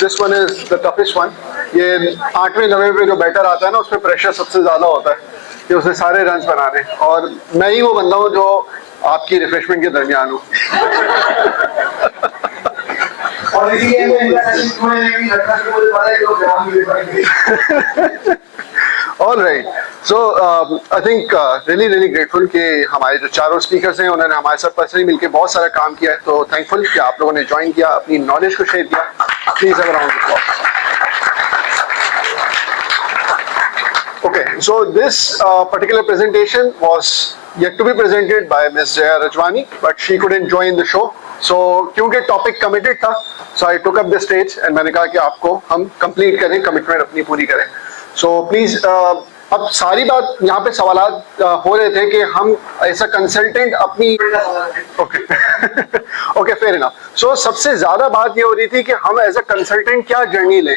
This one is the toughest one. ये 8वें 9वें पे जो बैटर आता है ना, उसमें प्रेशर सबसे ज्यादा होता है कि उसने सारे रन्स बनाने, और मैं ही वो बंदा हूँ जो आपकी रिफ्रेशमेंट के दरमियान हूँ। All right. So I think really grateful कि हमारे जो चारों स्पीकर्स हैं उन्होंने हमारे साथ पर्सनली मिलकर बहुत सारा काम किया है, तो थैंकफुल कि आप लोगों ने ज्वाइन किया, अपनी नॉलेज को शेयर किया। Please a round of applause. Okay, so this particular presentation was yet to be presented by Ms. Jaya Rajwani, but she couldn't join the show. So क्योंकि topic committed था, so I took up the stage and मैंने कहा कि आपको हम complete करें, commitment अपनी पूरी करें। So please, अब सारी बात यहाँ पे सवालात हो रहे थे कि हम ऐसा कंसल्टेंट अपनी ओके फेयर इनफ। सो सबसे ज्यादा बात ये हो रही थी कि हम एज अ कंसल्टेंट क्या जर्नी लें,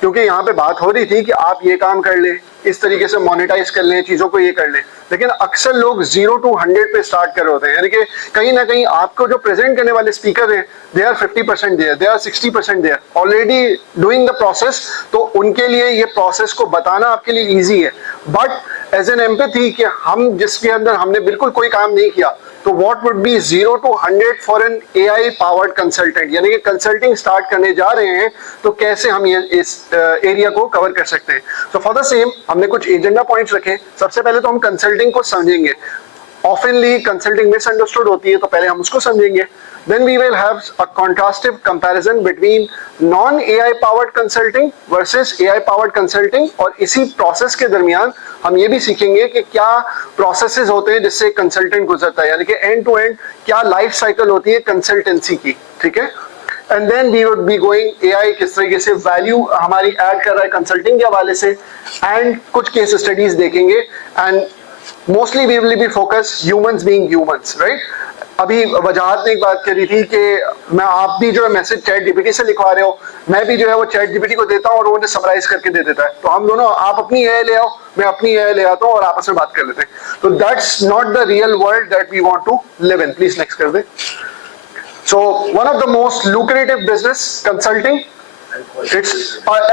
क्योंकि यहाँ पे बात हो रही थी कि आप ये काम कर लें, इस तरीके से मोनेटाइज कर लें, चीजों को ये कर लें, लेकिन अक्सर लोग 0 to 100 पे स्टार्ट कर रहे होते हैं। यानी कि कहीं ना कहीं आपको जो प्रेजेंट करने वाले स्पीकर हैं, they are 50% there, they are 60% there, already doing the process, तो उनके लिए ये प्रोसेस को बताना आपके लिए ईजी है। बट एज एन एम्पैथी कि हम जिसके अंदर हमने बिल्कुल कोई काम नहीं किया, तो what would be 0 to 100 for an AI powered consultant, यानी कि कंसल्टिंग स्टार्ट करने जा रहे हैं तो कैसे हम ये इस एरिया को कवर कर सकते हैं। तो फॉर द सेम हमने कुछ एजेंडा पॉइंट्स रखे। सबसे पहले तो हम कंसल्टिंग को समझेंगे। ऑफनली कंसल्टिंग मिसअंडरस्टूड होती है, तो पहले हम उसको समझेंगे। Then we will have a contrastive comparison between non-AI powered consulting versus AI powered consulting, और इसी प्रोसेस के दरमियान हम ये भी सीखेंगे कि क्या प्रोसेसेस होते हैं जिससे कंसल्टेंट गुजरता है, यानी कि एंड टू एंड क्या लाइफ साइकिल होती है कंसल्टेंसी की, ठीक है। And then we would be going AI किस तरीके से वैल्यू हमारी ऐड कर रहा है कंसल्टिंग के हवाले से, एंड कुछ केस स्टडीज देखेंगे। And mostly we will be focus humans being humans, right. अभी वजाहत ने एक बात करी थी कि मैं आप भी जो है मैसेज चैट जीपीटी से लिखवा रहे हो, मैं भी जो है वो चैट जीपीटी को देता हूँ और वो मुझे समराइज करके दे देता है, तो हम दोनों, आप अपनी AI ले आओ, मैं अपनी AI ले आता हूँ और आपस में बात कर लेते हैं। तो that's not the real world that we want to live in. Please next कर दे। So one of the most lucrative business consulting, it's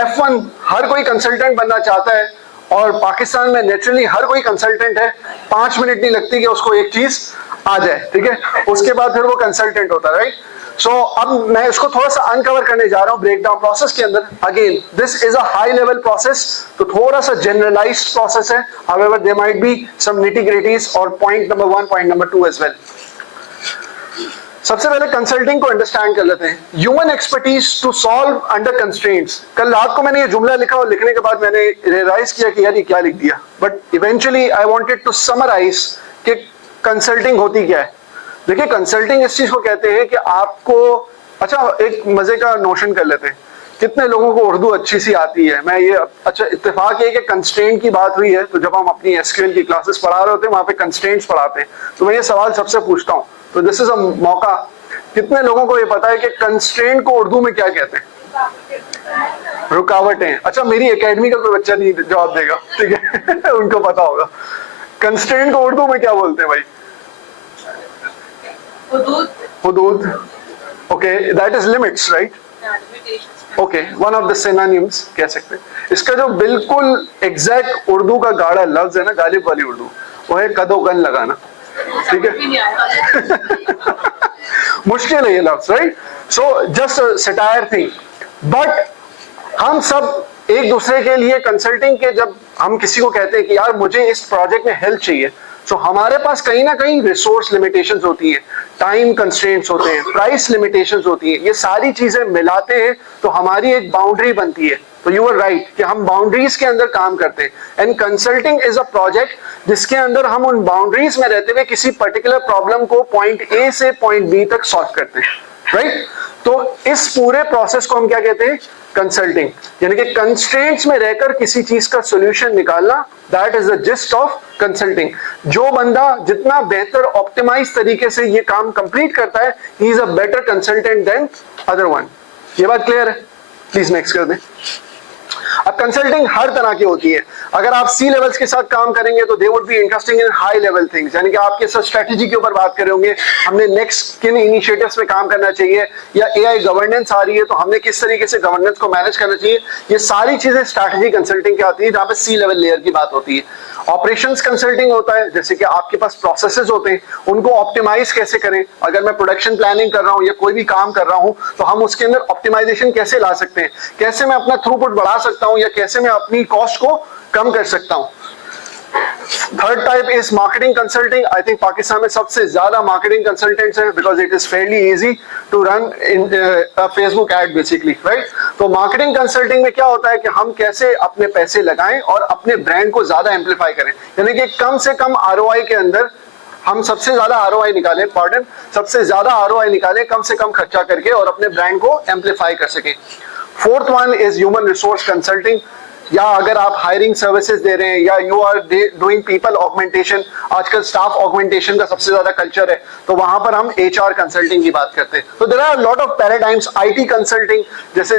F1। हर कोई कंसल्टेंट बनना चाहता है और पाकिस्तान में नेचुरली हर कोई कंसल्टेंट है। 5 मिनट नहीं लगती कि उसको एक चीज आ जाए, ठीक है, उसके बाद फिर वो कंसल्टेंट होता है, राइट। सो अब मैं इसको थोड़ा सा अनकवर करने जा रहा हूँ ब्रेक डाउन प्रोसेस के अंदर। Again this is a high level process, तो थोड़ा सा जनरलाइज्ड प्रोसेस है, however there might be some nitty-gritties और point number 1, point number 2 as well. सबसे पहले कंसल्टिंग को अंडरस्टैंड कर लेते हैं। Human expertise to solve under constraints. कल रात को मैंने ये जुमला लिखा और लिखने के बाद मैंने रियलाइज किया कि यार ये क्या लिख दिया, but eventually I wanted to summarise कि कंसल्टिंग होती क्या है। देखिए, कंसल्टिंग इस चीज को कहते हैं कि आपको, अच्छा एक मजे का नोशन कर लेते हैं, कितने लोगों को उर्दू अच्छी सी आती है। मैं ये, अच्छा इत्तेफाक है कि कंस्ट्रेंट की बात हुई है, तो जब हम अपनी SQL की क्लासेस पढ़ा रहे होते हैं वहां पे कंस्ट्रेंट्स पढ़ाते हैं, तो मैं ये सवाल सबसे पूछता हूँ, तो दिस इज अ मौका, कितने लोगों को ये पता है कि कंस्ट्रेंट को उर्दू में क्या कहते हैं? रुकावटें। अच्छा, मेरी एकेडमी का कोई बच्चा नहीं जवाब देगा, ठीक है उनको पता होगा कंस्ट्रेंट को उर्दू में क्या बोलते हैं भाई? हुदूद। Okay, that is limits, right. Okay, one of the synonyms कह सकते हैं। इसका जो बिल्कुल एग्जैक्ट उर्दू का गाढ़ा लफ्ज है ना, गालिब वाली उर्दू, वो है कदोगन लगाना, ठीक है मुश्किल है ये लफ्ज, right. So just satire thing, but हम सब एक दूसरे के लिए कंसल्टिंग के, जब हम किसी को कहते हैं कि यार मुझे इस प्रोजेक्ट में हेल्प चाहिए, तो हमारे पास कहीं ना कहीं रिसोर्स लिमिटेशंस होती है, टाइम कंस्ट्रेंट्स होते हैं, प्राइस लिमिटेशंस होती है, ये सारी चीजें मिलाते हैं तो हमारी एक बाउंड्री बनती है। तो यू आर राइट कि हम बाउंड्रीज के अंदर काम करते हैं, and consulting is a project जिसके अंदर हम उन बाउंड्रीज में रहते हुए किसी पर्टिकुलर प्रॉब्लम को पॉइंट A से पॉइंट B तक सॉल्व करते हैं, राइट। तो इस पूरे प्रोसेस को हम क्या कहते हैं? कंसल्टिंग, यानी कि कंस्ट्रेंट्स में रहकर किसी चीज का सॉल्यूशन निकालना, that is the gist of consulting. जो बंदा जितना बेहतर ऑप्टिमाइज तरीके से ये काम कंप्लीट करता है, he is a better consultant than other one. ये बात क्लियर है? प्लीज नेक्स्ट कर दें। अब कंसल्टिंग हर तरह की होती है। अगर आप सी लेवल्स के साथ काम करेंगे तो they would be interesting in high level things, यानी कि आपके साथ स्ट्रेटेजी के ऊपर बात कर रहे होंगे, हमने नेक्स्ट किन इनिशिएटिव्स पे काम करना चाहिए, या एआई गवर्नेंस आ रही है तो हमने किस तरीके से गवर्नेंस को मैनेज करना चाहिए। ये सारी चीजें स्ट्रेटेजी कंसल्टिंग की आती है, जहां पे सी लेवल लेयर की बात होती है। ऑपरेशंस कंसल्टिंग होता है, जैसे कि आपके पास प्रोसेसेस होते हैं, उनको ऑप्टिमाइज कैसे करें। अगर मैं प्रोडक्शन प्लानिंग कर रहा हूं या कोई भी काम कर रहा हूं तो हम उसके अंदर ऑप्टिमाइजेशन कैसे ला सकते हैं, कैसे मैं अपना थ्रूपुट बढ़ा सकता हूं या कैसे मैं अपनी कॉस्ट को कम कर सकता हूं। Third type is marketing consulting. I think Pakistan में सबसे ज्यादा मार्केटिंग कंसल्टेंट्स हैं, because it is fairly easy to run in Facebook ad basically, right. तो मार्केटिंग कंसल्टिंग में क्या होता है कि हम कैसे अपने पैसे लगाएं और अपने ब्रांड को ज्यादा एम्पलीफाई करें, यानी कि कम से कम आरओआई के अंदर हम सबसे ज्यादा आरओआई निकालें, सबसे ज्यादा आरओआई निकालें कम से कम खर्चा करके और अपने ब्रांड को एम्पलीफाई कर सके। Fourth one is human resource consulting, या अगर आप हायरिंग सर्विसेज दे रहे हैं या you are doing people augmentation, आजकल स्टाफ ऑगमेंटेशन का सबसे ज्यादा कल्चर है, तो वहां पर हम एचआर कंसल्टिंग की बात करते हैं। तो there are lot of paradigms. IT consulting, जैसे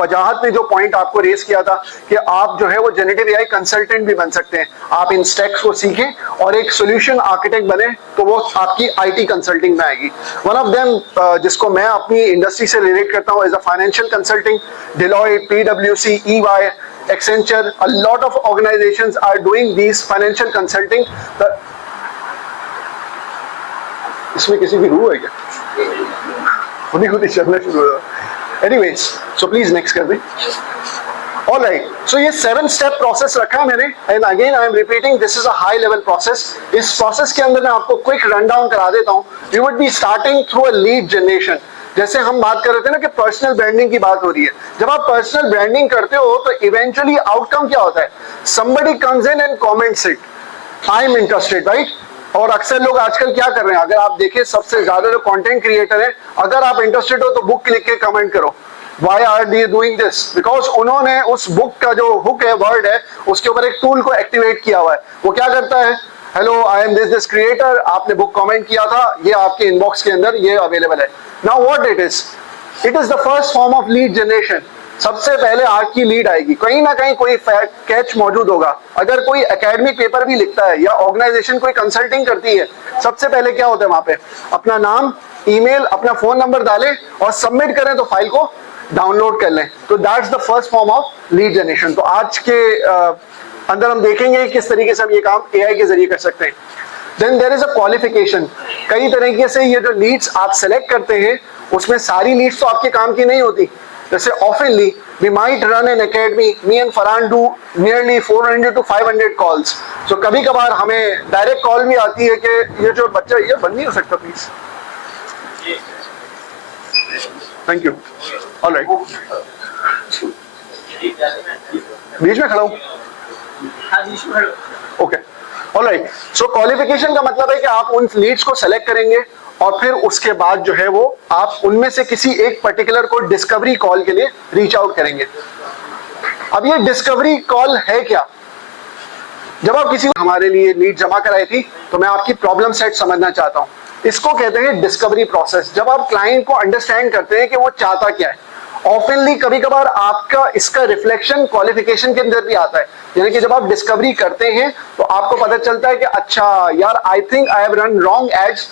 वजाहत ने जो पॉइंट आपको रेस किया था कि आप जो है वो जेनेटिव एआई कंसल्टेंट भी बन सकते हैं, आप इन स्टैक्स को सीखें और एक सोल्यूशन आर्किटेक्ट बने, तो वो आपकी आईटी कंसल्टिंग में आएगी। वन ऑफ देम जिसको मैं अपनी इंडस्ट्री से रिलेट करता हूँ is a financial consulting, Deloitte, पीडब्ल्यूसी, EY, Accenture, a lot of organizations are doing these financial consulting. इसमें किसी की रूह है क्या? खुद ही चलना शुरू हो। Anyways, so please next कर दें। All right, so ये 7-step process रखा मैंने, and again I am repeating, this is a high level process. इस process के अंदर मैं आपको quick rundown करा देता हूँ। You would be starting through a lead generation. जैसे हम बात कर रहे थे ना कि पर्सनल ब्रांडिंग की बात हो रही है, जब आप पर्सनल ब्रांडिंग करते हो तो इवेंचुअली आउटकम क्या होता है, somebody comes in and comments it, I am interested, right? और अक्सर लोग आजकल क्या कर रहे हैं, अगर आप देखें सबसे ज्यादा जो कंटेंट क्रिएटर है, अगर आप इंटरेस्टेड हो तो बुक लिख के कमेंट करो, Why are they doing this? Because उन्होंने उस बुक का जो हुक है, वर्ड है, उसके ऊपर एक टूल को एक्टिवेट किया हुआ है। वो क्या करता है, hello I am this creator, आपने बुक कमेंट किया था, ये आपके इनबॉक्स के अंदर ये अवेलेबल है। Now what it is the first form of lead generation. सबसे पहले आपकी लीड आएगी, कहीं ना कहीं कोई कैच मौजूद होगा। अगर कोई एकेडमिक पेपर भी लिखता है या ऑर्गेनाइजेशन कोई कंसल्टिंग करती है, सबसे पहले क्या होता है वहां पे, अपना नाम, ईमेल, अपना फोन नंबर डालें और सबमिट करें तो फाइल को डाउनलोड कर लें। तो that's the first form of lead generation. तो आज के अंदर हम देखेंगे किस तरीके से हम ये काम एआई के जरिए कर सकते हैं। Then there is a qualification. कई तरीके से ये जो लीड्स आप सेलेक्ट करते हैं, उसमें सारी लीड्स तो आपके काम की नहीं होती। जैसे oftenly we might run an academy, me and Farhan do nearly 400 to 500 calls. So कभी कभार हमें डायरेक्ट कॉल भी आती है कि ये जो बच्चा, ये बंद नहीं हो सकता प्लीज, थैंक यू, ऑलराइट, बीच में खड़ा हूँ, ओके, ऑलराइट। सो क्वालिफिकेशन का मतलब है कि आप उन लीड्स को सेलेक्ट करेंगे और फिर उसके बाद जो है वो आप उनमें से किसी एक पर्टिकुलर को डिस्कवरी कॉल के लिए रीच आउट करेंगे। अब ये डिस्कवरी कॉल है क्या? जब आप किसी हमारे लिए लीड जमा कराई थी तो मैं आपकी प्रॉब्लम सेट समझना चाहता हूँ, इसको कहते हैं डिस्कवरी प्रोसेस। जब आप क्लाइंट को अंडरस्टैंड करते हैं कि वो चाहता क्या है, ऑफनली कभी कभार आपका इसका रिफ्लेक्शन क्वालिफिकेशन के अंदर भी आता है। यानी कि जब आप डिस्कवरी करते हैं तो आपको पता चलता है कि अच्छा यार, I think I have run wrong ads,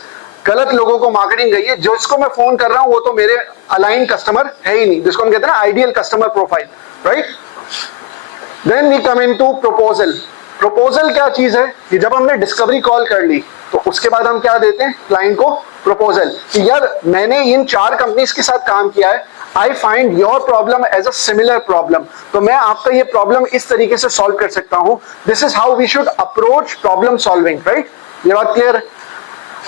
गलत लोगों को मार्केटिंग गई है, जो इसको मैं फोन कर रहा हूं वो तो मेरे अलाइन कस्टमर है ही नहीं, जिसको हम कहते हैं ना ideal customer profile, right. Then we come into proposal. Proposal क्या चीज है कि जब हमने डिस्कवरी कॉल कर ली तो उसके बाद हम क्या देते हैं क्लाइंट को, प्रपोजल, कि यार मैंने इन 4 कंपनीज के साथ काम किया है, I find your problem as a similar problem, तो मैं आपका ये प्रॉब्लम इस तरीके से सॉल्व कर सकता हूं। This is how we should approach problem solving, right. ये बात क्लियर है?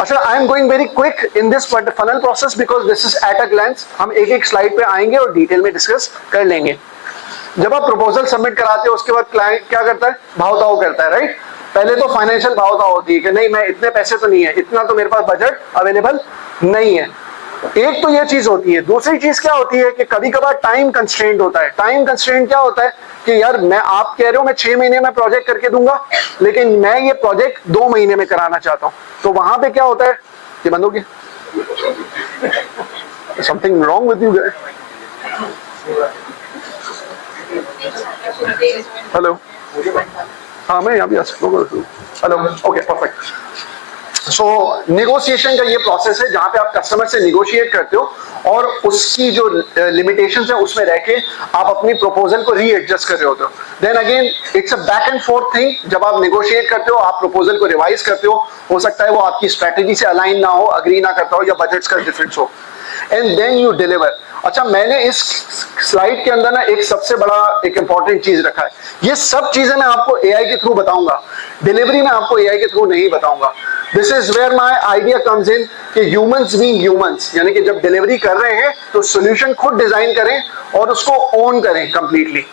अच्छा, I am going very quick in this funnel process because this is at a glance. हम एक एक स्लाइड पे आएंगे और डिटेल में डिस्कस कर लेंगे। जब आप प्रपोजल सबमिट कराते हो उसके बाद क्लाइंट क्या करता है, भाव ताव करता है, राइट। पहले तो फाइनेंशियल भाव ताव होती है कि नहीं मैं इतने पैसे तो नहीं है, इतना तो मेरे पास बजट अवेलेबल नहीं है, एक तो ये चीज होती है। दूसरी चीज क्या होती है कि कभी कभार टाइम कंस्ट्रेंट होता है। टाइम कंस्ट्रेंट क्या होता है कि यार मैं, आप कह रहे हो मैं 6 महीने में प्रोजेक्ट करके दूंगा, लेकिन मैं ये प्रोजेक्ट 2 महीने में कराना चाहता हूं। तो वहां पे क्या होता है, ये बंद हो गया, something wrong with you. Hello, हाँ मैं यहाँ भी आ सकता हूँ। Hello, okay perfect. So negotiation का ये प्रोसेस है जहाँ पे आप कस्टमर से निगोशिएट करते हो और उसकी जो लिमिटेशंस है उसमें रह के आप अपनी प्रपोजल को रीएडजस्ट कर रहे होते हो। Then again it's a back and forth thing. जब आप नेगोशिएट करते हो, आप प्रपोजल को रिवाइज करते हो सकता है वो आपकी स्ट्रेटेजी से अलाइन ना हो, अग्री ना करता हो या बजट्स का डिफरेंस हो, एंड देन यू डिलीवर। अच्छा, मैंने इस स्लाइड के अंदर ना एक सबसे बड़ा एक इंपॉर्टेंट चीज रखा है। ये सब चीजें मैं आपको एआई के थ्रू बताऊंगा, डिलीवरी में आपको एआई के थ्रू नहीं बताऊंगा। This is where my idea comes in कि ह्यूमंस बीइंग ह्यूमंस, यानी कि जब डिलीवरी कर रहे हैं तो सॉल्यूशन खुद डिजाइन करें और उसको ओन करें completely.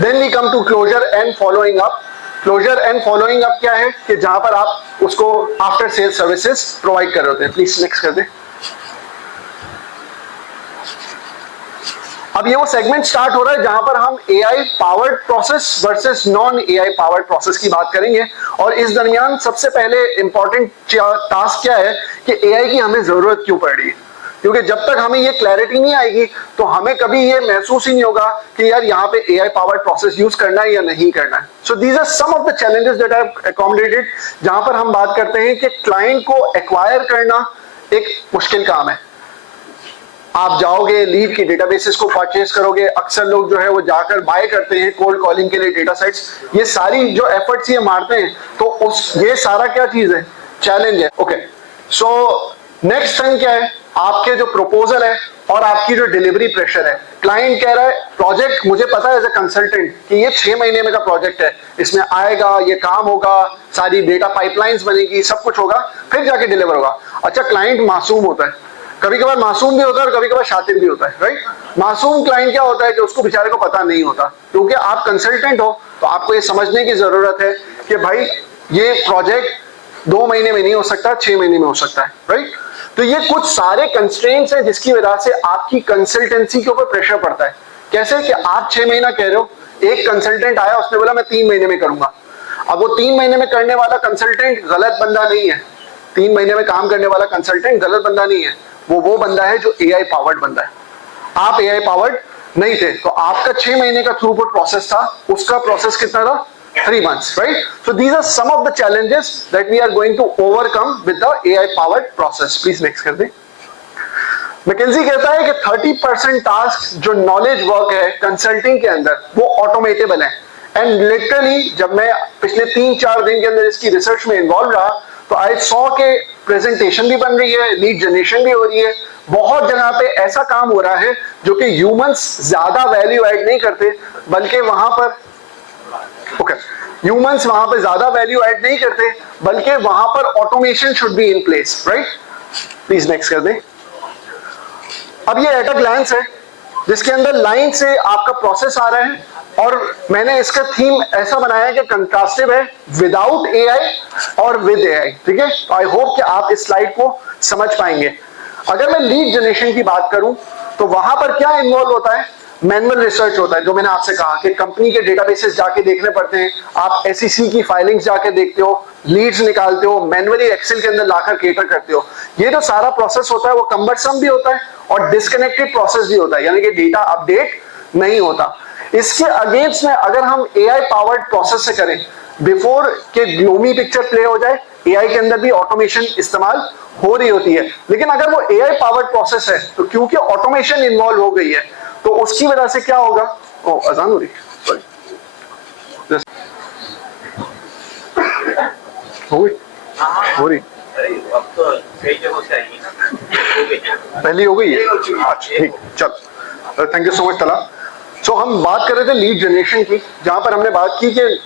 Then we come to closure and following up. Closure and following up क्या है कि जहां पर आप उसको आफ्टर सेल सर्विसेज प्रोवाइड कर रहे होते हैं। प्लीज नेक्स्ट कर दें। अब ये वो सेगमेंट स्टार्ट हो रहा है जहां पर हम AI powered process versus non AI powered process की बात करेंगे। और इस दरमियान सबसे पहले इंपॉर्टेंट टास्क क्या है कि एआई की हमें जरूरत क्यों पड़ रही है, क्योंकि जब तक हमें ये क्लैरिटी नहीं आएगी तो हमें कभी ये महसूस ही नहीं होगा कि यार यहाँ पे एआई पावर्ड प्रोसेस यूज करना है या नहीं करना है। So these are some of the challenges that I have accommodated, जहां पर हम बात करते हैं कि क्लाइंट को एक्वायर करना एक मुश्किल काम है। आप जाओगे, लीड की डेटाबेसेस को परचेज करोगे, अक्सर लोग जो है वो जाकर बाय करते हैं कोल्ड कॉलिंग के लिए डेटा सेट्स। ये सारी जो एफर्ट्स ये मारते हैं तो उस ये सारा क्या चीज है, चैलेंज है। ओके, सो नेक्स्ट थिंग क्या है, आपके जो प्रपोजल है और आपकी जो डिलीवरी प्रेशर है। क्लाइंट कह रहा है प्रोजेक्ट मुझे पता है एज ए कंसल्टेंट कि ये 6 महीने में का प्रोजेक्ट है, इसमें आएगा, ये काम होगा, सारी डेटा पाइपलाइंस बनेगी, सब कुछ होगा, फिर जाके डिलीवर होगा। अच्छा, क्लाइंट मासूम होता है, कभी कभार मासूम भी होता है और कभी कभार शातिर भी होता है, राइट। मासूम क्लाइंट क्या होता है कि उसको बेचारे को पता नहीं होता, क्योंकि आप कंसल्टेंट हो तो आपको ये समझने की जरूरत है कि भाई ये प्रोजेक्ट 2 महीने में नहीं हो सकता, 6 महीने में हो सकता है, राइट। तो ये कुछ सारे कंस्ट्रेंट्स हैं जिसकी वजह से आपकी कंसल्टेंसी के ऊपर प्रेशर पड़ता है। कैसे कि आप 6 महीना कह रहे हो, एक कंसल्टेंट आया, उसने बोला मैं 3 महीने में करूंगा। अब वो 3 महीने में करने वाला कंसल्टेंट गलत बंदा नहीं है, 3 महीने में काम करने वाला कंसल्टेंट गलत बंदा नहीं है, वो बंदा है जो एआई पावर्ड बंदा है। आप एआई पावर्ड नहीं थे तो आपका 6 महीने का थ्रूपुट प्रोसेस था, उसका प्रोसेस कितना था, 3 months, right? So these are some of the challenges that we are going to overcome with the AI powered process. Please next कर दें। मैकेंजी कहता है कि 30% टास्क जो नॉलेज वर्क है कंसल्टिंग के अंदर वो ऑटोमेटेबल है। एंड लिटरली जब मैं पिछले 3-4 दिन के अंदर इसकी रिसर्च में इन्वॉल्व रहा तो आई सॉ के प्रेजेंटेशन भी बन रही है, लीड जनरेशन भी हो रही है, बहुत जगह पे ऐसा काम हो रहा है जो कि ह्यूमंस ज्यादा वैल्यू ऐड नहीं करते, बल्कि वहां पर ह्यूमंस वहां पे ज्यादा वैल्यू ऐड नहीं करते, बल्कि वहां पर automation should be in place, right. Please next कर दें। अब ये एट अ ग्लैंस है जिसके अंदर लाइन से आपका प्रोसेस आ रहा है और मैंने इसका थीम ऐसा बनाया है कि कंट्रास्टिव है, विदाउट एआई और विद एआई, ठीक है। आई होप कि आप इस स्लाइड को समझ पाएंगे। अगर मैं लीड जनरेशन की बात करूं तो वहां पर क्या इन्वॉल्व होता है, मैनुअल रिसर्च होता है, जो मैंने आपसे कहा कि कंपनी के डेटाबेसेस जाके देखने पड़ते हैं, आप एसईसी की फाइलिंग्स जाके देखते हो, लीड्स निकालते हो, मैनुअली एक्सेल के अंदर लाकर केटर करते हो। ये जो सारा प्रोसेस होता है वो कम्बरसम भी होता है और डिस्कनेक्टेड प्रोसेस भी होता है, यानी कि डेटा अपडेट नहीं होता। इसके अगेंस्ट में अगर हम एआई पावर्ड प्रोसेस से करें, बिफोर के ग्लोमी पिक्चर प्ले हो जाए, एआई के अंदर भी ऑटोमेशन इस्तेमाल हो रही होती है, लेकिन अगर वो एआई पावर्ड प्रोसेस है तो क्योंकि ऑटोमेशन इन्वॉल्व हो गई है तो उसकी वजह से क्या होगा, अजान हो रही, सॉरी हो रही पहली हो गई है, अच्छा ठीक, चल थैंक यू सो मच तला। सो हम बात कर रहे थे लीड जनरेशन की, जहां पर हमने बात की कि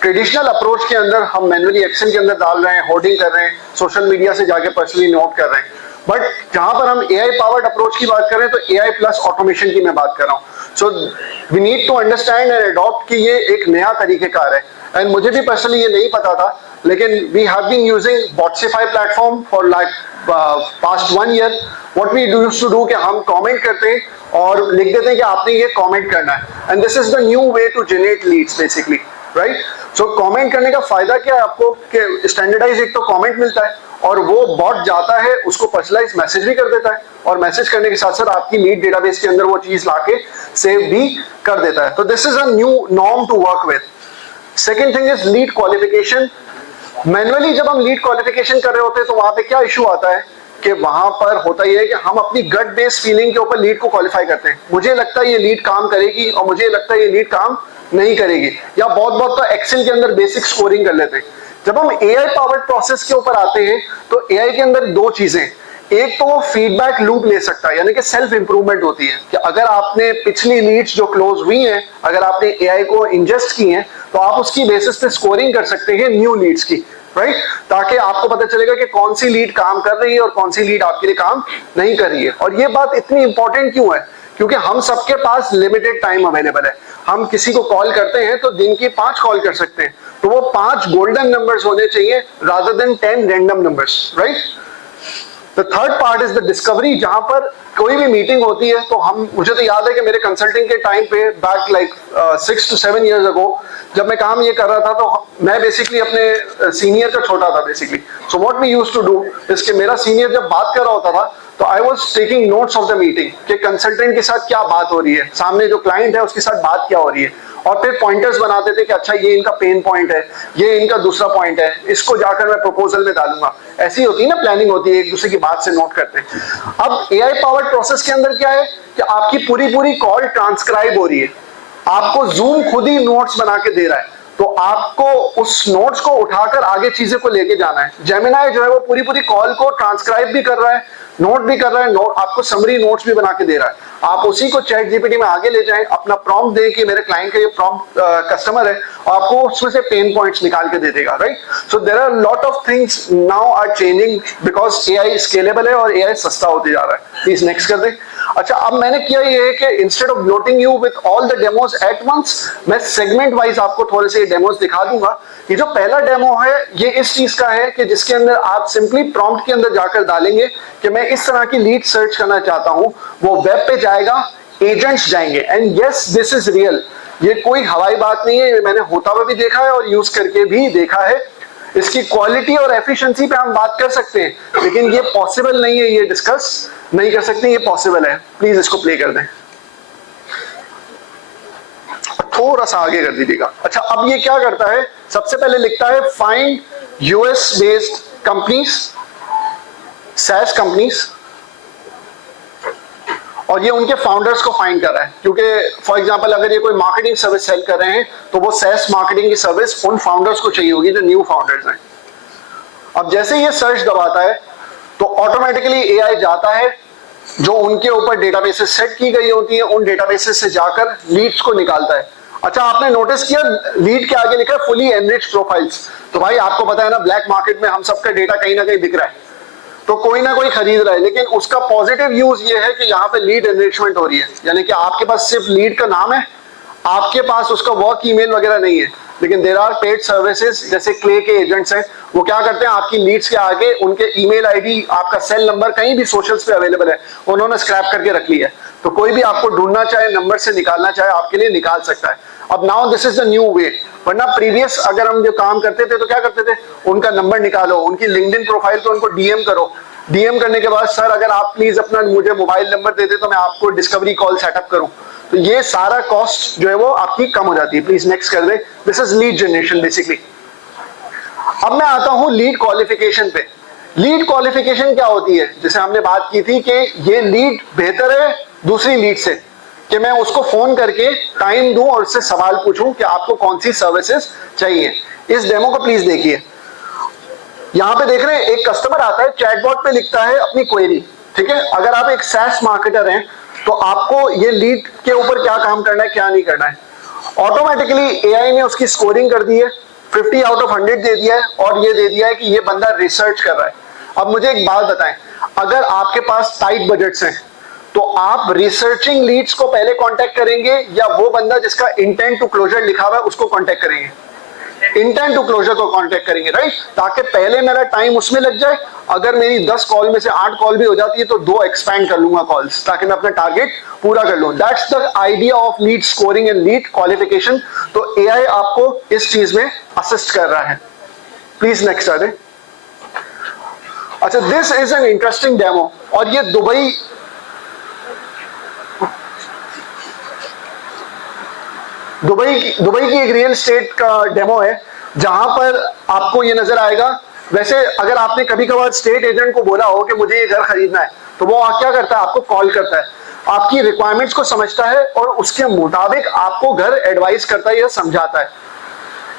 ट्रेडिशनल अप्रोच के अंदर हम मैनुअली एक्शन के अंदर डाल रहे हैं, होर्डिंग कर रहे हैं, सोशल मीडिया से जाके पर्सनली नोट कर रहे हैं, बट जहां पर हम एआई पावर्ड अप्रोच की बात कर रहे हैं तो एआई प्लस ऑटोमेशन की मैं बात कर रहा हूं। So we need to understand and adopt कि ये एक नया तरीकेकार है। एंड मुझे भी पर्सनली ये नहीं पता था, लेकिन we have been using Botsify platform for like past 1 year। What we used to do कि हम कमेंट करते हैं और लिख देते हैं कि आपने ये कमेंट करना है, and this is the new way to generate leads basically, right. So comment करने का फायदा क्या है आपको कि स्टैंडर्डाइज एक तो कमेंट मिलता है और वो बॉट जाता है उसको पर्सनलाइज मैसेज भी कर देता है और मैसेज करने के साथ साथ आपकी लीड डेटाबेस के अंदर वो चीज लाके सेव भी कर देता है। तो this is a new norm to work with. Second thing is lead qualification. Manually जब हम लीड क्वालिफिकेशन कर रहे होते हैं तो वहां पे क्या इशू आता है कि वहां पर होता ही है कि हम अपनी गट बेस्ड फीलिंग के ऊपर लीड को क्वालिफाई करते हैं। मुझे लगता है ये लीड काम करेगी और मुझे लगता है ये लीड काम नहीं करेगी, या बहुत बहुत तो एक्सेल के अंदर बेसिक स्कोरिंग कर लेते हैं। जब हम एआई पावर्ड प्रोसेस के ऊपर आते हैं तो एआई के अंदर दो चीजें, एक तो वो फीडबैक लूप ले सकता है, यानी कि सेल्फ इंप्रूवमेंट होती है कि अगर आपने पिछली लीड्स जो क्लोज हुई हैं, अगर आपने एआई को इंजेस्ट की हैं तो आप उसकी बेसिस पे स्कोरिंग कर सकते हैं न्यू लीड्स की, राइट, ताकि आपको पता चलेगा कि कौन सी लीड काम कर रही है और कौन सी लीड आपके लिए काम नहीं कर रही है। और ये बात इतनी इंपॉर्टेंट क्यों है? क्योंकि हम सबके पास लिमिटेड टाइम अवेलेबल है। हम किसी को कॉल करते हैं तो दिन की 5 कॉल कर सकते हैं, तो वो 5 गोल्डन नंबर्स होने चाहिए rather than 10 random numbers, right. The third part is the discovery. जहां पर कोई भी मीटिंग होती है तो हम, मुझे तो याद है कि मेरे कंसल्टिंग के टाइम पे बैक लाइक 6 to 7 years अगो जब मैं काम ये कर रहा था तो मैं बेसिकली अपने सीनियर का छोटा था basically. So what we used to do is कि मेरा सीनियर जब बात कर रहा होता था तो I was taking notes of the meeting कि कंसल्टेंट के साथ क्या बात हो रही है, सामने जो क्लाइंट है उसके साथ बात क्या हो रही है, और फिर पॉइंटर्स बनाते थे कि अच्छा ये इनका पेन पॉइंट है, ये इनका दूसरा पॉइंट है, इसको जाकर मैं प्रपोजल में डालूंगा। ऐसी होती है ना, प्लानिंग होती है, एक दूसरे की बात से नोट करते हैं। अब एआई पावर्ड प्रोसेस के अंदर क्या है कि आपकी पूरी कॉल ट्रांसक्राइब हो रही है, आपको जूम खुद ही नोट्स बना के दे रहा है, तो आपको उस नोट्स को उठाकर आगे चीजें को लेके जाना है। जेमिनाई जो है वो पूरी कॉल को ट्रांसक्राइब भी कर रहा है, नोट भी कर रहा है, आपको समरी नोट्स भी बना के दे रहा है। आप उसी को चैट जीपीटी में आगे ले जाएं, अपना प्रॉम्प्ट दें कि मेरे क्लाइंट का ये प्रॉम्प्ट कस्टमर है, आपको उसमें से पेन पॉइंट्स निकाल के दे देगा, right. So there are lot of things now are changing because AI scalable है और एआई सस्ता होते जा रहा है। प्लीज नेक्स्ट कर दें। अच्छा, अब मैंने किया ये है कि instead of bloating you with all the demos at once, मैं सेगमेंट वाइज आपको थोड़े से डेमोज दिखा दूंगा। ये जो पहला डेमो है ये इस चीज का है कि जिसके अंदर आप सिंपली प्रॉम्प्ट के अंदर जाकर डालेंगे कि मैं इस तरह की लीड सर्च करना चाहता हूं, वो वेब पे जाएगा, एजेंट्स जाएंगे, and yes this is real, ये कोई हवाई बात नहीं है, ये मैंने होता हुआ भी देखा है और यूज करके भी देखा है। इसकी क्वालिटी और एफिशिएंसी पे हम बात कर सकते हैं, लेकिन ये पॉसिबल नहीं है, ये डिस्कस नहीं कर सकते, ये पॉसिबल है। प्लीज इसको प्ले कर दें, थोड़ा सा आगे कर दीजिएगा। अच्छा, अब ये क्या करता है, सबसे पहले लिखता है find US based companies, SaaS companies, और ये उनके फाउंडर्स को फाइंड कर रहा है, क्योंकि फॉर एग्जांपल अगर ये कोई मार्केटिंग सर्विस सेल कर रहे हैं तो वो सैस मार्केटिंग की सर्विस उन फाउंडर्स को चाहिए होगी जो न्यू फाउंडर्स हैं। अब जैसे ये सर्च दबाता है तो ऑटोमेटिकली एआई जाता है, जो उनके ऊपर डेटाबेसेस सेट की गई होती है उन डेटाबेसेस से जाकर लीड्स को निकालता है। अच्छा, आपने नोटिस किया लीड के आगे लिखा है फुली एनरिच्ड प्रोफाइल्स, तो भाई आपको पता है ना ब्लैक मार्केट में हम सबका डेटा कहीं ना कहीं दिख रहा है, तो कोई ना कोई खरीद रहा है, लेकिन उसका पॉजिटिव यूज ये है कि यहाँ पे लीड एनरिचमेंट हो रही है, यानी कि आपके पास सिर्फ लीड का नाम है, आपके पास उसका वर्क ईमेल वगैरह नहीं है, लेकिन देयर आर पेड सर्विसेज जैसे क्ले के एजेंट्स हैं, वो क्या करते हैं आपकी लीड्स के आगे उनके ईमेल आईडी, आपका सेल नंबर कहीं भी सोशल्स पे अवेलेबल है, उन्होंने स्क्रैप करके रख लिया है, तो कोई भी आपको ढूंढना चाहे, नंबर से निकालना चाहे, आपके लिए निकाल सकता है। अब now this is the new वे, वरना प्रीवियस अगर हम जो काम करते थे तो क्या करते थे, उनका नंबर निकालो, उनकी लिंक्डइन प्रोफाइल पे उनको डीएम करो, डीएम करने के बाद सर अगर आप प्लीज अपना मुझे मोबाइल नंबर दे दे तो मैं आपको डिस्कवरी कॉल सेटअप करूं, तो ये सारा कॉस्ट जो है वो आपकी कम हो जाती है। प्लीज नेक्स्ट कर दे। This is lead generation basically. अब मैं आता हूं लीड क्वालिफिकेशन पे। लीड क्वालिफिकेशन क्या होती है, जैसे हमने बात की थी कि ये लीड बेहतर है दूसरी लीड से, कि मैं उसको फोन करके टाइम दूं और उससे सवाल पूछूं कि आपको कौन सी सर्विसेज चाहिए। इस डेमो को प्लीज देखिए। यहां पे देख रहे हैं एक कस्टमर आता है, चैटबॉट पे लिखता है अपनी क्वेरी, ठीक है। अगर आप एक सैस मार्केटर हैं तो आपको ये लीड के ऊपर क्या काम करना है, क्या नहीं करना है। ऑटोमेटिकली एआई ने उसकी स्कोरिंग कर दी है, 50 आउट ऑफ 100 दे दिया है, और ये दे दिया है कि ये बंदा रिसर्च कर रहा है। अब मुझे एक बात बताएं, अगर आपके पास टाइट बजट्स हैं तो आप रिसर्चिंग लीड्स को पहले कांटेक्ट करेंगे या वो बंदा जिसका इंटेंट टू क्लोजर लिखा हुआ है उसको कांटेक्ट करेंगे? इंटेंट टू क्लोजर को कांटेक्ट करेंगे, राइट, ताकि पहले मेरा टाइम उसमें लग जाए, अगर मेरी 10 कॉल में से 8 कॉल भी हो जाती है तो 2 एक्सपैंड कर लूंगा कॉल्स, ताकि मैं अपना टारगेट पूरा कर लूं। That's the idea of lead scoring and lead qualification. तो एआई आपको इस चीज में असिस्ट कर रहा है। प्लीज नेक्स्ट आ जाए। अच्छा, this is an interesting demo, और ये दुबई की एक रियल एस्टेट का डेमो है, जहां पर आपको ये नजर आएगा। वैसे अगर आपने कभी कभार स्टेट एजेंट को बोला हो कि मुझे ये घर खरीदना है, तो वो क्या करता है, आपको कॉल करता है, आपकी रिक्वायरमेंट्स को समझता है और उसके मुताबिक आपको घर एडवाइस करता है या समझाता है।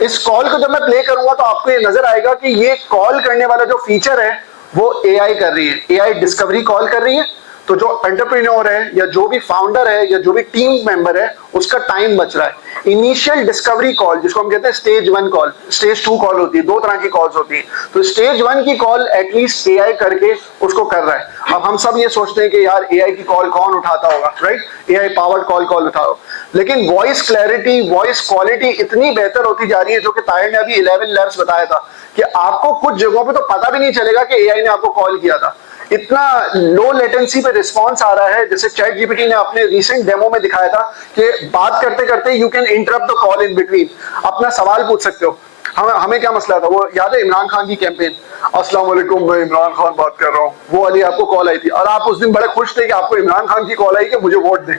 इस कॉल को जब मैं प्ले करूंगा तो आपको ये नजर आएगा कि ये कॉल करने वाला जो फीचर है वो एआई कर रही है, एआई डिस्कवरी कॉल कर रही है। तो जो एंटरप्रेन्योर है या जो भी फाउंडर है या जो भी टीम मेंबर है, उसका टाइम बच रहा है। इनिशियल डिस्कवरी कॉल, जिसको हम कहते हैं स्टेज 1 कॉल, स्टेज 2 कॉल होती है, 2 तरह की कॉल्स होती है। तो स्टेज 1 की कॉल एटलीस्ट एआई करके उसको कर रहा है। अब हम सब ये सोचते हैं कि यार एआई की कॉल कौन उठाता होगा, राइट, एआई पावर्ड कॉल उठाओ, लेकिन वॉइस क्लैरिटी, वॉइस क्वालिटी इतनी बेहतर होती जा रही है, जो कि ताहिर ने अभी 11 लैब्स बताया था कि आपको कुछ जगहों पे तो पता भी नहीं चलेगा कि एआई ने आपको कॉल किया था। इतना लो लेटेंसी पे रिस्पॉन्स आ रहा है। जैसे चैट जीपीटी ने अपने रिसेंट डेमो में दिखाया था कि बात करते करते you can interrupt the call in between, अपना सवाल पूछ सकते हो। हमें क्या मसला था, वो याद है इमरान खान की कैंपेन, अस्सलाम वालेकुम मैं इमरान खान बात कर रहा हूँ, वो वाली आपको कॉल आई थी और आप उस दिन बड़े खुश थे कि आपको इमरान खान की कॉल आई कि मुझे वोट दें।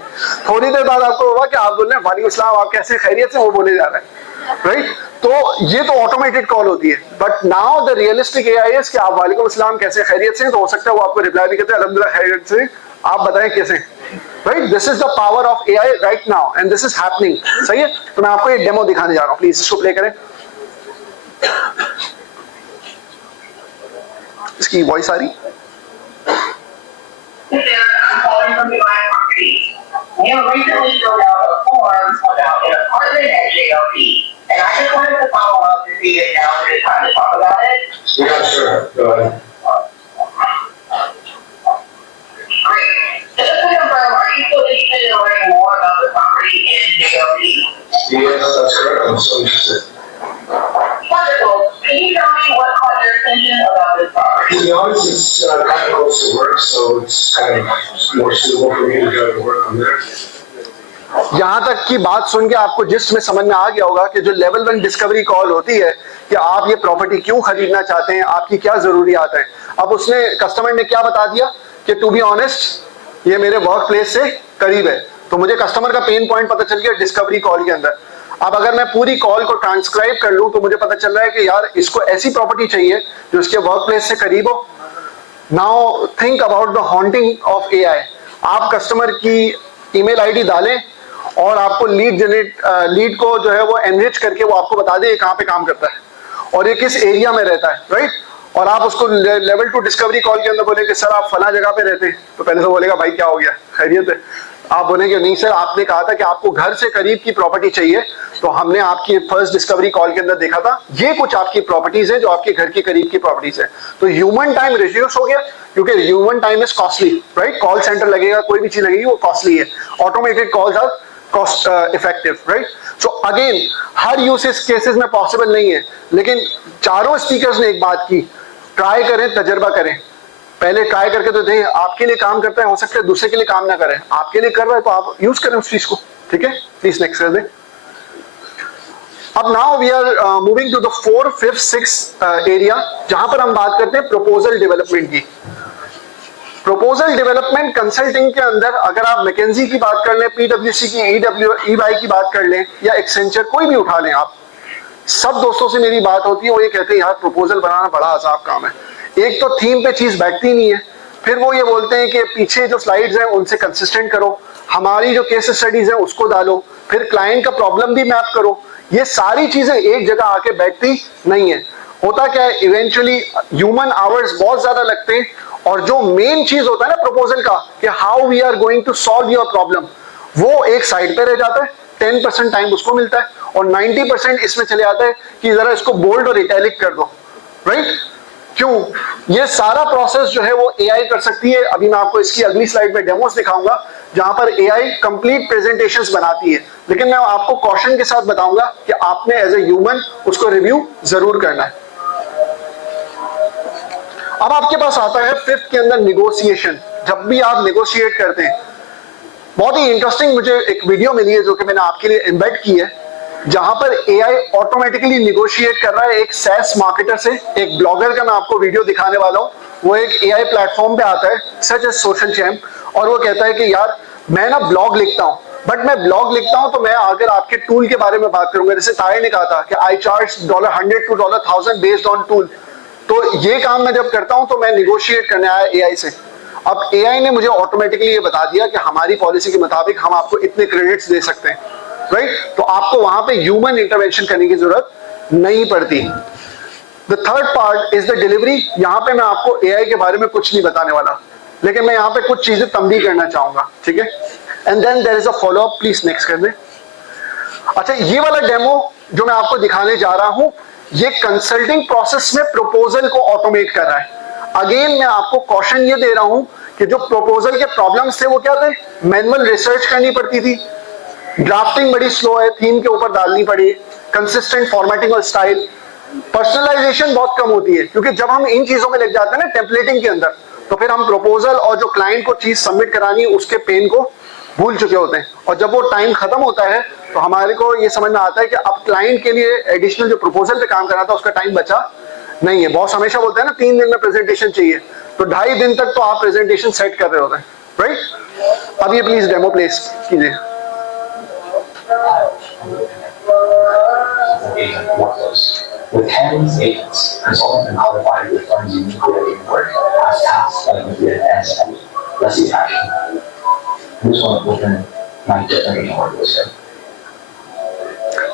थोड़ी देर बाद आपको हुआ कि आप बोल रहे हैं वालेकुम सलाम, आप कैसे, खैरियत से, वो बोले जा रहे हैं, राइट। तो ये तो ऑटोमेटेड कॉल होती है, but now the realistic AI is कि आप वालेकुम सलाम कैसे, खैरियत से, तो हो सकता है वो आपको रिप्लाई भी करते हैं अल्हम्दुलिल्लाह खैरियत से, आप बताएं कैसे, right. This is the power of AI right now and this is happening, सही है। तो मैं आपको ये डेमो दिखाने जा रहा हूँ, प्लीज इसको प्ले करें। इसकी वॉइस आ रही? We have recently filled out a form about an apartment at JLP, and I just wanted to follow up to see if now is a good time to talk about it. Yeah, sure. Go ahead. Great. Just to confirm, are you still interested in learning more about the property in JLP? Yes, that's correct. I'm so interested. Wonderful. Can you tell me what caught your attention about this property? To be honest, it's kind of close to work, so it's kind of more suitable for me to go to work on there. यहाँ तक की बात सुन के आपको gist में समझ में आ गया होगा कि जो लेवल 1 डिस्कवरी कॉल होती है कि आप ये प्रॉपर्टी क्यों खरीदना चाहते हैं, आपकी क्या जरूरियात है। अब उसने, कस्टमर ने क्या बता दिया कि टू बी ऑनेस्ट ये मेरे वर्क प्लेस से करीब है, तो मुझे कस्टमर का पेन पॉइंट पता चल गया डिस्कवरी कॉल के अंदर। अब अगर मैं पूरी कॉल को ट्रांसक्राइब कर लूं तो मुझे पता चल रहा है कि यार इसको ऐसी प्रॉपर्टी चाहिए जो इसके वर्क प्लेस से करीब हो। Now think about the haunting of AI. आप कस्टमर की ईमेल आईडी डालें और आपको लीड को जो है वो एनरिच करके वो आपको बता दे ये कहाँ पे काम करता है और ये किस एरिया में रहता है, राइट। और आप उसको लेवल 2 डिस्कवरी कॉल के अंदर बोले कि सर आप फला जगह पे रहते हैं, तो पहले तो बोलेगा भाई क्या हो गया, खैरियत है। आप बोलेंगे नहीं सर, आपने कहा था कि आपको घर से करीब की प्रॉपर्टी चाहिए, तो हमने आपकी फर्स्ट डिस्कवरी कॉल के अंदर देखा था, ये कुछ आपकी प्रॉपर्टीज है जो आपके घर के करीब की प्रॉपर्टीज है। तो ह्यूमन टाइम रिड्यूस हो गया, क्योंकि human time is costly, right. Call centre लगेगा, कोई भी चीज लगेगी वो कॉस्टली है। Automated calls are cost effective, right. So again हर यूसेज केसेस में पॉसिबल नहीं है, लेकिन चारों स्पीकर्स ने एक बात की, ट्राई करें, तजर्बा करें। पहले ट्राई करके तो देखें आपके लिए काम करता है, हो सकता है दूसरे के लिए काम ना करे, आपके लिए कर रहा है तो आप यूज करें उस चीज को, ठीक है। प्लीज नेक्स्ट कर दें। अब now we are moving to the 4th, 5th, 6th area, जहां पर हम बात करते हैं प्रपोजल डेवलपमेंट की। प्रपोजल डेवलपमेंट कंसल्टिंग के अंदर अगर आप मैकेंजी की बात कर लें, पीडब्ल्यूसी की, EY की बात कर लें या एक्सेंचर, कोई भी उठा लें, आप सब दोस्तों से मेरी बात होती है, वो ये कहते हैं यार प्रपोजल बनाना बड़ा आसान काम है। एक तो थीम पे चीज बैठती नहीं है, फिर वो ये बोलते हैं कि पीछे जो स्लाइड्स हैं उनसे कंसिस्टेंट करो, हमारी जो केस स्टडीज हैं उसको डालो, फिर क्लाइंट का प्रॉब्लम भी मैप करो। ये सारी चीजें एक जगह आके बैठती नहीं है। होता क्या है, इवेंचुअली ह्यूमन आवर्स बहुत ज्यादा लगते हैं, और जो मेन चीज होता है ना प्रपोजल का कि how we are going to solve your problem, वो एक साइड पे रह जाता है। 10% टाइम उसको मिलता है और 90% इसमें चले जाता है कि जरा इसको बोल्ड और इटैलिक कर दो, राइट। क्यों? ये सारा प्रोसेस जो है वो एआई कर सकती है। अभी मैं आपको इसकी अगली स्लाइड में डेमोस दिखाऊंगा जहां पर एआई कंप्लीट प्रेजेंटेशंस बनाती है, लेकिन मैं आपको कॉशन के साथ बताऊंगा कि आपने एज ए ह्यूमन उसको रिव्यू जरूर करना है। अब आपके पास आता है फिफ्थ के अंदर निगोशिएशन। जब भी आप निगोशिएट करते हैं, बहुत ही इंटरेस्टिंग मुझे एक वीडियो मिली है जो कि मैंने आपके लिए एम्बेड की है, जहां पर एआई ऑटोमेटिकली निगोशिएट कर रहा है एक सैस मार्केटर से। एक ब्लॉगर का मैं आपको वीडियो दिखाने वाला हूं, वो एक एआई प्लेटफॉर्म पे आता है सच एज सोशल चैम्प, और वो कहता है कि यार मैं ना ब्लॉग लिखता हूं, बट मैं ब्लॉग लिखता हूं तो मैं अगर आपके टूल के बारे में बात करूंगा, जैसे तारे ने कहा था कि आई charge $100 to $1000 based on tool, तो ये काम मैं जब करता हूं तो मैं निगोशिएट करने आया एआई से। अब एआई ने मुझे ऑटोमेटिकली ये बता दिया कि हमारी पॉलिसी के मुताबिक हम आपको इतने क्रेडिट्स दे सकते हैं, राइट? तो आपको वहां पे ह्यूमन इंटरवेंशन करने की जरूरत नहीं पड़ती। The third part is the delivery. यहां पे मैं आपको एआई के बारे में कुछ नहीं बताने वाला, लेकिन मैं यहां पे कुछ चीजें तंबी करना चाहूंगा, ठीक है? And then there is a follow up. Please next कर दे। अच्छा, ये वाला डेमो जो मैं आपको दिखाने जा रहा हूं, ये कंसल्टिंग प्रोसेस में प्रपोजल को ऑटोमेट कर रहा है। अगेन मैं आपको कॉशन ये दे रहा हूं कि जो प्रपोजल के प्रॉब्लम्स थे वो क्या थे? मैनुअल रिसर्च करनी पड़ती थी, ड्राफ्टिंग बड़ी स्लो है, थीम के ऊपर डालनी पड़ी, कंसिस्टेंट फॉर्मेटिंग और स्टाइल, पर्सनलाइजेशन बहुत कम होती है, क्योंकि जब हम इन चीजों में लग जाते हैं ना टेम्पलेटिंग के अंदर, तो फिर हम प्रपोजल और जो क्लाइंट को चीज सबमिट करानी उसके पेन को भूल चुके होते हैं। और जब वो टाइम खत्म होता है तो हमारे को ये समझ में आता है कि अब क्लाइंट के लिए एडिशनल जो प्रपोजल पे काम करना था उसका टाइम बचा नहीं है। बॉस हमेशा बोलते हैं ना 3 दिन में प्रेजेंटेशन चाहिए, तो 2.5 दिन तक तो आप प्रेजेंटेशन सेट कर रहे होते हैं, राइट? अब ये प्लीज डेमो प्लेस कीजिए। With Canvas agents, consultant and qualified with firms uniquely doing work as tasks like material and study. Let's see action. This one open my different workflows here.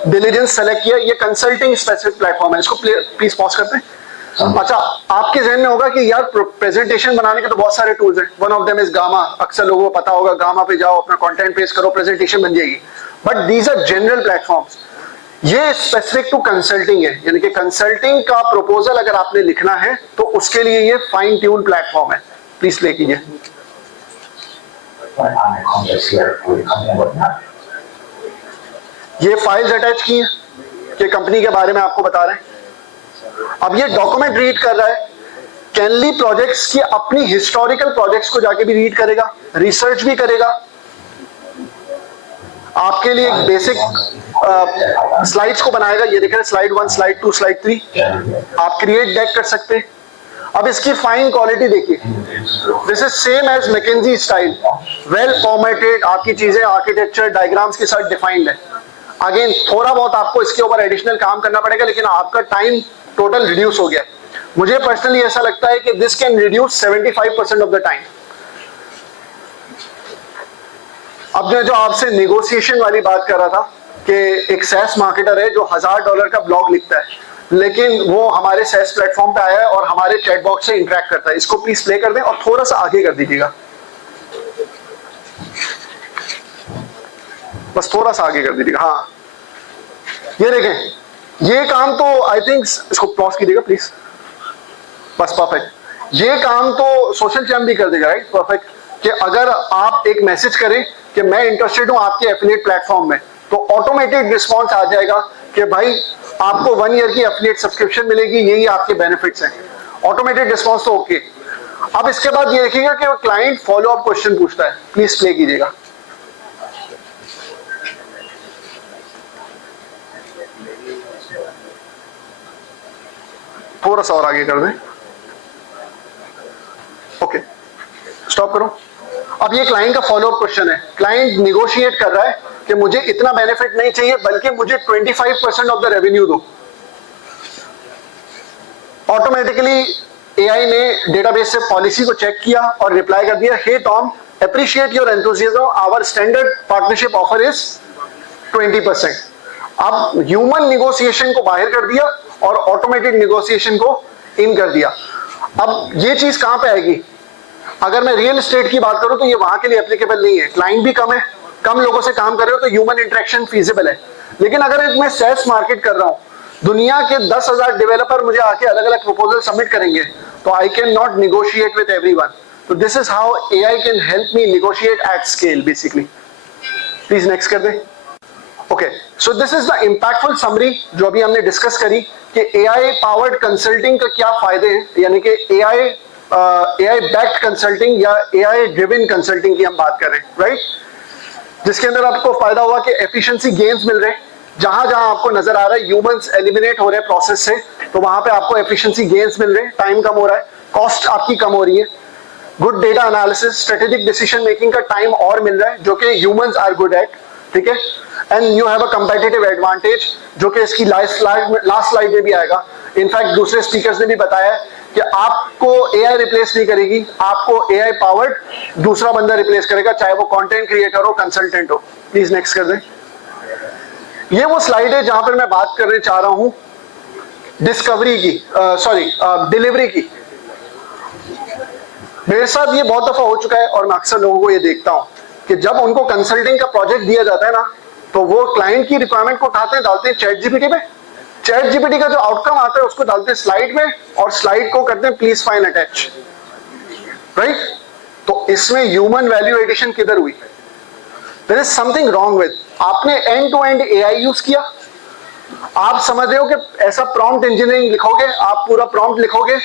Diligence select किया। ये consulting specific platform है, इसको please pause करते हैं। अच्छा, आपके जहन में होगा कि यार प्रेजेंटेशन बनाने के तो बहुत सारे टूल्स हैं, one of them is gamma. अक्सर लोगों को पता होगा, गामा पे जाओ, अपना कंटेंट पेस्ट करो, प्रेजेंटेशन बन जाएगी। But these are general platforms, ये स्पेसिफिक टू कंसल्टिंग है, यानी कि कंसल्टिंग का प्रपोजल अगर आपने लिखना है तो उसके लिए ये फाइन ट्यून प्लेटफॉर्म है। प्लीज प्ले कीजिए। ये फाइल्स अटैच की हैं कि कंपनी के बारे में आपको बता रहे हैं। अब ये डॉक्यूमेंट रीड कर रहा है, कैनली प्रोजेक्ट्स की अपनी हिस्टोरिकल प्रोजेक्ट्स को जाके भी रीड करेगा, रिसर्च भी करेगा, आपके लिए एक बेसिक स्लाइड्स को बनाएगा। ये देख रहे हैं, स्लाइड 1, स्लाइड 2, स्लाइड 3। आप क्रिएट डेक कर सकते हैं। अब इसकी फाइन क्वालिटी देखिए, this is same as McKinsey style, well formatted, आपकी चीजें आर्किटेक्चर डायग्राम्स के साथ डिफाइंड है। अगेन थोड़ा बहुत आपको इसके ऊपर एडिशनल काम करना पड़ेगा, लेकिन आपका टाइम टोटल रिड्यूस हो गया। मुझे पर्सनली ऐसा लगता है कि this can reduce 75% of the time. अब जो आपसे नेगोशिएशन वाली बात कर रहा था कि एक सैस मार्केटर है जो $1000 का ब्लॉग लिखता है, लेकिन वो हमारे सैस प्लेटफॉर्म पे आया है और हमारे चैट बॉक्स से इंटरेक्ट करता है। इसको प्लीज प्ले कर दें और थोड़ा सा आगे कर दीजिएगा, बस थोड़ा सा आगे कर दीजिएगा। हाँ, ये देखें, ये काम तो आई थिंक, इसको पॉज कीजिएगा प्लीज, बस परफेक्ट। ये काम तो सोशल चैम्प भी कर देगा, राइट? परफेक्ट। कि अगर आप एक मैसेज करें कि मैं इंटरेस्टेड हूं आपके एफिलिएट प्लेटफॉर्म में, तो ऑटोमेटेड रिस्पॉन्स आ जाएगा कि भाई आपको 1 ईयर की एफिलिएट सब्सक्रिप्शन मिलेगी, यही आपके बेनिफिट्स हैं। ऑटोमेटेड रिस्पॉन्स तो ओके। अब इसके बाद ये देखिएगा कि क्लाइंट फॉलो अप क्वेश्चन पूछता है। प्लीज प्ले कीजिएगा। थोड़ा सा और आगे कर दें। ओके, स्टॉप करो। अब ये क्लाइंट का फॉलो अप क्वेश्चन है। क्लाइंट निगोशिएट कर रहा है कि मुझे इतना बेनिफिट नहीं चाहिए, बल्कि मुझे 25% ऑफ द रेवेन्यू दो। ऑटोमेटिकली एआई ने डेटाबेस से पॉलिसी को चेक किया और रिप्लाई कर दिया, hey Tom, appreciate your enthusiasm, our standard partnership offer is 20%। अब ह्यूमन निगोशिएशन को बाहर कर दिया और ऑटोमेटेड निगोशिएशन को इन कर दिया। अब ये चीज कहां पे आएगी? अगर मैं रियल एस्टेट की बात करूं तो ये वहां के लिए एप्लीकेबल नहीं है, क्लाइंट भी कम है, कम लोगों से काम कर रहे हो, तो ह्यूमन इंटरेक्शन फीजिबल है। लेकिन अगर मैं सेल्स मार्केट कर रहा हूं दुनिया के 10,000 डेवलपर मुझे आके अलग अलग प्रपोजल सबमिट करेंगे, तो I can not negotiate with everyone. तो this is how AI can help me negotiate at scale basically. Please next कर दे. Okay, so this is the impactful summary जो अभी हमने डिस्कस करी कि एआई पावर्ड कंसल्टिंग का क्या फायदे हैं, यानी कि एआई बैक्ड कंसल्टिंग या एआई ड्रिवन कंसल्टिंग की हम बात कर रहे हैं, राइट? जिसके अंदर आपको फायदा हुआ कि एफिशिएंसी गेन्स मिल रहे हैं. जहां जहां आपको नजर आ रहा है ह्यूमंस एलिमिनेट हो रहे हैं प्रोसेस से, तो वहां पे आपको एफिशिएंसी गेन्स मिल रहे हैं, टाइम कम हो रहा है, कॉस्ट आपकी कम हो रही है. Good data analysis, strategic decision making का टाइम और मिल रहा है जो कि ह्यूमंस आर गुड एट, ठीक है. And you have a competitive advantage जो कि इसकी लास्ट स्लाइड में भी आएगा. इनफैक्ट दूसरे स्पीकर्स ने भी बताया कि आपको एआई रिप्लेस नहीं करेगी, आपको एआई पावर्ड दूसरा बंदा रिप्लेस करेगा, चाहे वो कंटेंट क्रिएटर हो, कंसल्टेंट हो. प्लीज नेक्स्ट कर दें. ये वो स्लाइड है जहां पर मैं बात करने चाह रहा हूं डिस्कवरी की, डिलीवरी की. मेरे साथ ये बहुत दफा हो चुका है और मैं अक्सर लोगों को ये देखता हूं कि जब उनको कंसल्टिंग का प्रोजेक्ट दिया जाता है ना, तो वो क्लाइंट की रिक्वायरमेंट को उठाते हैं, डालते हैं चैट जीपीटी पे. चैट जीपीटी का जो आउटकम आता है उसको डालते हैं स्लाइड में और स्लाइड को करते हैं प्लीज फाइंड अटैच, राइट? तो इसमें ह्यूमन वैल्यू एडिशन किधर हुई? There is something wrong with. आपने end to end AI use किया. आप समझ रहे हो कि ऐसा प्रॉम्प्ट इंजीनियरिंग लिखोगे, आप पूरा प्रॉम्प्ट लिखोगे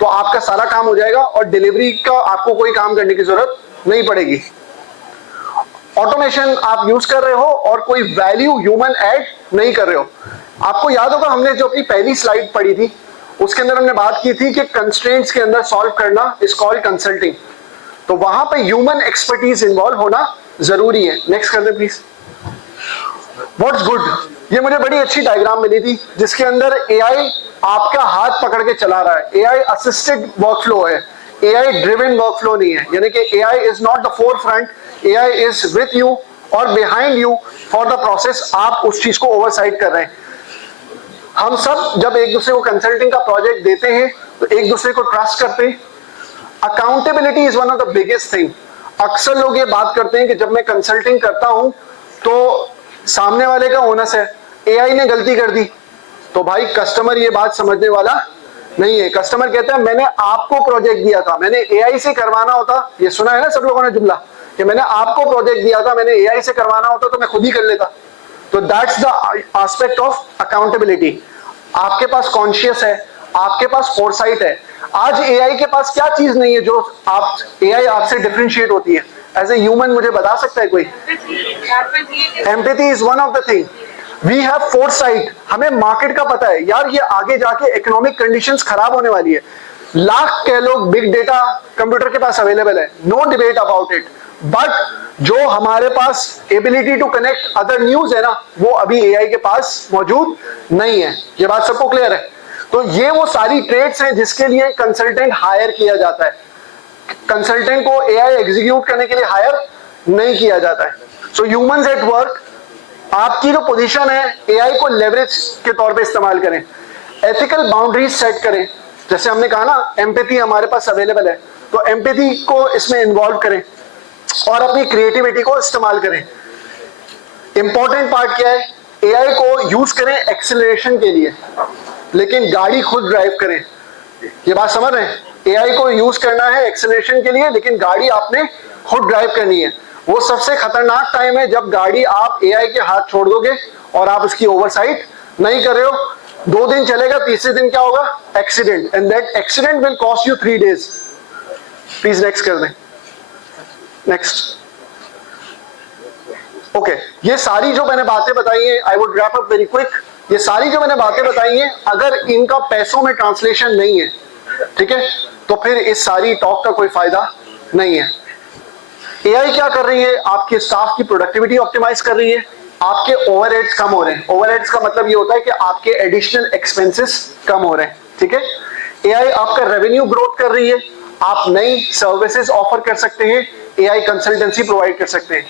तो आपका सारा काम हो जाएगा और डिलीवरी का आपको कोई काम करने की जरूरत नहीं पड़ेगी. ऑटोमेशन आप यूज कर रहे हो और कोई वैल्यू ह्यूमन ऐड नहीं कर रहे हो. आपको याद होगा हमने जो अपनी पहली स्लाइड पढ़ी थी उसके अंदर हमने बात की थी कि कंस्ट्रेंट्स के अंदर सॉल्व करना इज कॉल्ड कंसल्टिंग. तो वहां पे ह्यूमन एक्सपर्टीज इन्वॉल्व होना जरूरी है. नेक्स्ट कर दे प्लीज. व्हाट्स गुड, ये मुझे बड़ी अच्छी डायग्राम मिली थी जिसके अंदर एआई आपका हाथ पकड़ के चला रहा है. एआई असिस्टेड वर्कफ्लो है, एआई ड्रिवन वर्कफ्लो नहीं है. यानी कि AI is not the forefront, AI is with you और behind you for the process. आप उस चीज को ओवरसाइड कर रहे हैं. हम सब जब एक दूसरे को कंसल्टिंग का प्रोजेक्ट देते हैं तो एक दूसरे को ट्रस्ट करते हैं. Accountability is one of the biggest thing. अक्सर लोग ये बात करते हैं कि जब मैं कंसल्टिंग करता हूं तो सामने वाले का ओनस है, एआई ने गलती कर दी. तो भाई कस्टमर ये बात समझने वाला नहीं है. कस्टमर कहता है मैंने आपको प्रोजेक्ट दिया था, मैंने एआई से करवाना होता. ये सुना है ना सब लोगों ने जुमला कि मैंने आपको प्रोजेक्ट दिया था, मैंने एआई से करवाना होता तो मैं खुद ही कर लेता. तो that's the aspect of accountability. आपके पास कॉन्शियस है, आपके पास फोरसाइट है. आज एआई के पास क्या चीज नहीं है जो आप एआई आपसे डिफरेंशिएट होती है? एज ए ह्यूमन मुझे बता सकता है कोई? Empathy is one of the thing. We have foresight. हमें मार्केट का पता है यार, ये आगे जाके इकोनॉमिक कंडीशंस खराब होने वाली है. लाख कह लो बिग डेटा कंप्यूटर के पास अवेलेबल है, no debate about it. But जो हमारे पास ability to connect other news है ना, वो अभी एआई के पास मौजूद नहीं है. ये बात सबको क्लियर है? तो ये वो सारी ट्रेड्स हैं जिसके लिए कंसल्टेंट हायर किया जाता है. कंसल्टेंट को एआई एग्जीक्यूट करने के लिए हायर नहीं किया जाता है. So humans at work. आपकी जो पोजीशन है एआई को लेवरेज के तौर पे इस्तेमाल करें, एथिकल बाउंड्रीज सेट करें. जैसे हमने कहा ना एम्पैथी हमारे पास अवेलेबल है, तो एम्पैथी को इसमें इन्वॉल्व करें और अपनी क्रिएटिविटी को इस्तेमाल करें. इंपॉर्टेंट पार्ट क्या है? एआई को यूज करें एक्सेलरेशन के लिए, लेकिन गाड़ी खुद ड्राइव करें. ये बात समझ रहे हैं? एआई को यूज करना है एक्सेलरेशन के लिए, लेकिन गाड़ी आपने खुद ड्राइव करनी है. वो सबसे खतरनाक टाइम है जब गाड़ी आप एआई के हाथ छोड़ दोगे और आप उसकी ओवरसाइट नहीं कर रहे हो. 2 दिन चलेगा, तीसरे दिन क्या होगा? Accident. And that accident will cost you 3 days. Please next कर दें. नेक्स्ट. ओके, ये सारी जो मैंने बातें बताई हैं, I would wrap up very quick. ये सारी जो मैंने बातें बताई हैं, अगर इनका पैसों में ट्रांसलेशन नहीं है, ठीक है, तो फिर इस सारी टॉक का कोई फायदा नहीं है. एआई क्या कर रही है? आपके स्टाफ की प्रोडक्टिविटी ऑप्टिमाइज कर रही है, आपके ओवरहेड्स कम हो रहे हैं. ओवरहेड्स का मतलब ये होता है कि आपके एडिशनल एक्सपेंसेस कम हो रहे हैं, ठीक है. एआई आपका रेवेन्यू ग्रोथ कर रही है, आप नई सर्विसेज ऑफर कर सकते हैं, एआई कंसल्टेंसी प्रोवाइड कर सकते हैं.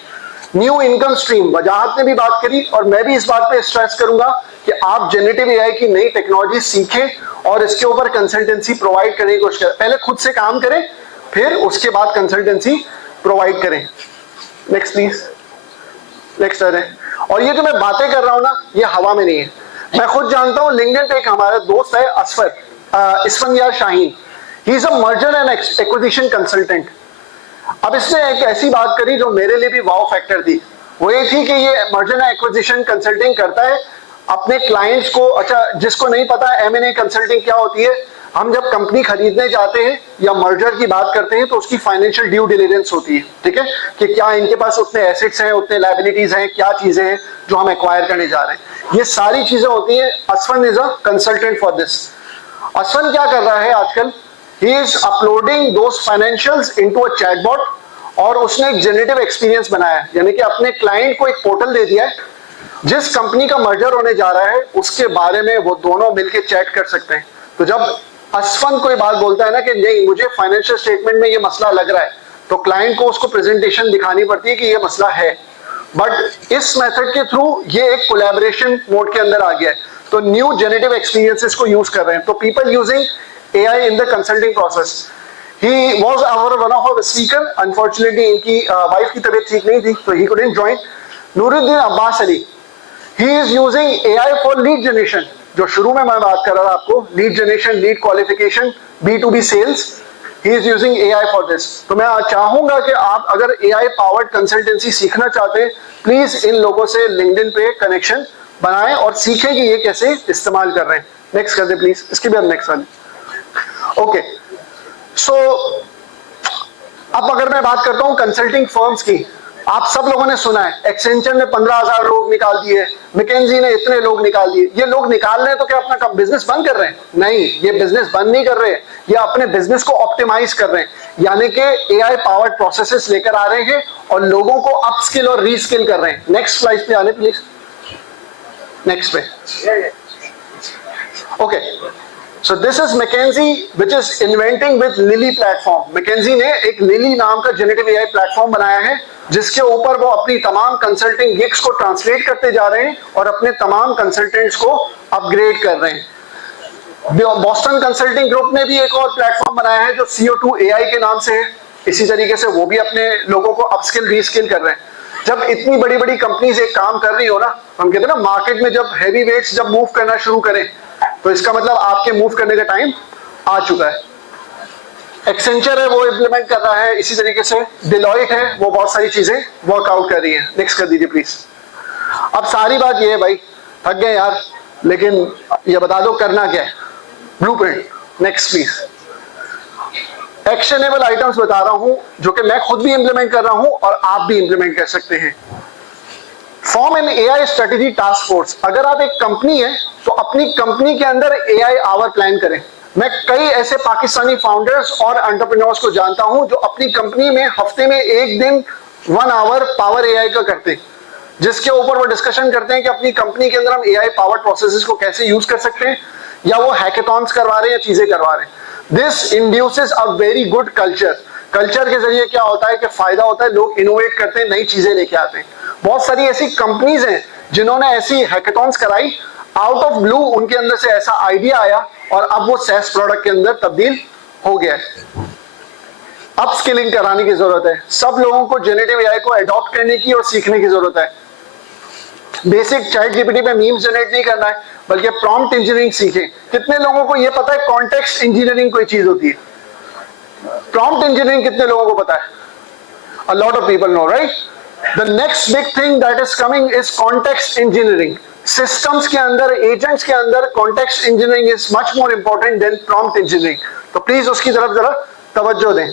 न्यू इनकम स्ट्रीम, वजाहत ने भी बात करी और मैं भी इस बात पे स्ट्रेस करूंगा कि आप जनरेटिव एआई की नई टेक्नोलॉजी सीखें और इसके ऊपर कंसल्टेंसी प्रोवाइड करने की कोशिश करें. पहले खुद से काम करें, फिर उसके बाद कंसल्टेंसी प्रोवाइड करें. Next please. नेक्स्ट है. और ये जो मैं बातें कर रहा हूं ना, ये हवा में नहीं है. मैं खुद जानता हूँ, लिंक्डइन पे एक हमारा दोस्त है Isfandiyar Shaheen, he is a merger and acquisition consultant. अब इसने एक ऐसी बात करी जो मेरे लिए भी वाव फैक्टर थी। वो ये थी कि ये मर्जर एंड एक्विजिशन कंसल्टिंग करता है अपने क्लाइंट्स को। अच्छा, जिसको नहीं पता M&A कंसल्टिंग क्या होती है, हम जब कंपनी खरीदने जाते हैं या मर्जर की बात करते हैं तो उसकी फाइनेंशियल ड्यू डिलिजेंस होती है, ठीक है, कि क्या इनके पास उतने एसेट्स हैं, उतने लायबिलिटीज हैं, क्या चीजें हैं जो हम एक्वायर करने जा रहे हैं, ये सारी चीजें होती हैं। Asfan is a consultant for this. Asfan क्या कर रहा है आजकल, he is uploading those financials into a chatbot, और उसने एक जनरेटिव एक्सपीरियंस बनाया है, यानी कि अपने क्लाइंट को एक पोर्टल दे दिया है, जिस कंपनी का मर्जर होने जा रहा है उसके बारे में वो दोनों मिलकर चैट कर सकते हैं। तो जब असफन कोई बात बोलता है ना कि नहीं मुझे फाइनेंशियल स्टेटमेंट में ये मसला लग रहा है, तो क्लाइंट को उसको प्रेजेंटेशन दिखानी पड़ती है कि ये मसला है। बट इस मेथड के थ्रू ये एक कोलैबोरेशन मोड के अंदर आ गया है, तो न्यू जनरेटिव एक्सपीरियंसेस को यूज कर रहे हैं। तो people using AI in the consulting process. He was one of our speaker. Unfortunately, इनकी वाइफ की तबीयत ठीक नहीं थी, तो he couldn't join. Nooruddin Abbas Ali, he is using AI for lead generation. जो शुरू में मैं बात कर रहा था आपको, lead generation, lead qualification, B2B sales, he is using AI for this. तो मैं चाहूंगा कि आप अगर AI पावर्ड कंसल्टेंसी सीखना चाहते हैं, प्लीज इन लोगों से लिंक्डइन पे कनेक्शन बनाएं और सीखें कि ये कैसे इस्तेमाल कर रहे हैं। नेक्स्ट कर दे प्लीज, इसके बाद नेक्स्ट वाली। ओके, सो अब अगर मैं बात करता हूं कंसल्टिंग फर्म्स की, आप सब लोगों ने सुना है एक्सेंचर ने 15,000 लोग निकाल दिए, मैकेंजी ने इतने लोग निकाल दिए। ये लोग निकाल रहे हैं तो क्या अपना बिजनेस बंद कर रहे हैं? नहीं, ये बिजनेस बंद नहीं कर रहे हैं, ये अपने बिजनेस को ऑप्टिमाइज कर रहे हैं, यानी कि AI पावर्ड प्रोसेसेस लेकर आ रहे हैं और लोगों को अपस्किल और रीस्किल कर रहे हैं। नेक्स्ट स्लाइड पे आने प्लीज, नेक्स्ट पे। Okay, so this is McKinsey which is inventing with Lily platform. McKinsey ने एक Lily नाम का जनरेटिव AI प्लेटफॉर्म बनाया है, जिसके ऊपर वो अपनी तमाम कंसल्टिंग गिग्स को ट्रांसलेट करते जा रहे हैं और अपने तमाम कंसल्टेंट्स को अपग्रेड कर रहे हैं। बॉस्टन कंसल्टिंग ग्रुप ने भी एक और प्लेटफॉर्म बनाया है जो CO2 AI के नाम से है। इसी तरीके से वो भी अपने लोगों को अपस्किल रीस्किल कर रहे हैं। जब इतनी बड़ी बड़ी कंपनीज एक काम कर रही हो ना, हम कहते हैं ना मार्केट में जब हैवी वेट्स जब मूव करना शुरू करें, तो इसका मतलब आपके मूव करने का टाइम आ चुका है। एक्सेंचर है वो इम्प्लीमेंट कर रहा है, इसी तरीके से डिलॉयट है वो बहुत सारी चीजें वर्कआउट कर रही है। नेक्स्ट कर दीजिए प्लीज। अब सारी बात ये है भाई, थक गए यार, लेकिन ये बता दो करना क्या है, blueprint. Next please. Actionable items बता रहा हूं जो कि मैं खुद भी इंप्लीमेंट कर रहा हूं और आप भी इंप्लीमेंट कर सकते हैं। Form an AI strategy task force. अगर आप एक कंपनी है तो अपनी कंपनी के अंदर AI आवर प्लान करें। मैं कई ऐसे पाकिस्तानी फाउंडर्स और एंटरप्रेन्योर्स को जानता हूं जो अपनी कंपनी में हफ्ते में एक दिन 1 आवर पावर AI का करते हैं, जिसके ऊपर वो डिस्कशन करते हैं कि अपनी कंपनी के अंदर हम AI पावर्ड प्रोसेसेस को कैसे यूज कर सकते हैं, या वो हैकेथॉन्स करवा रहे हैं या चीजें करवा रहे हैं। This induces a very good culture. Culture के जरिए क्या होता है कि फायदा होता है, लोग इनोवेट करते हैं, नई चीजें लेके आते हैं। बहुत सारी ऐसी कंपनीज हैं जिन्होंने ऐसी हैकेथॉन्स कराई, आउट ऑफ ब्लू उनके अंदर से ऐसा आइडिया आया और अब वो SaaS प्रोडक्ट के अंदर तब्दील हो गया है। अब स्किलिंग कराने की जरूरत है, सब लोगों को जनरेटिव AI को अडॉप्ट करने की और सीखने की जरूरत है। बेसिक ChatGPT पे मीम्स जनरेट नहीं करना है, बल्कि प्रॉम्प्ट इंजीनियरिंग सीखें। कितने लोगों को ये पता है कॉन्टेक्स्ट इंजीनियरिंग कोई चीज होती है? प्रॉम्प्ट इंजीनियरिंग कितने लोगों को पता है? A lot of people know, right? The next big thing that is coming is context engineering. Systems के अंदर, agents के अंदर context engineering is much more important than prompt engineering. तो प्लीज उसकी तरफ जरा तवज्जो दें।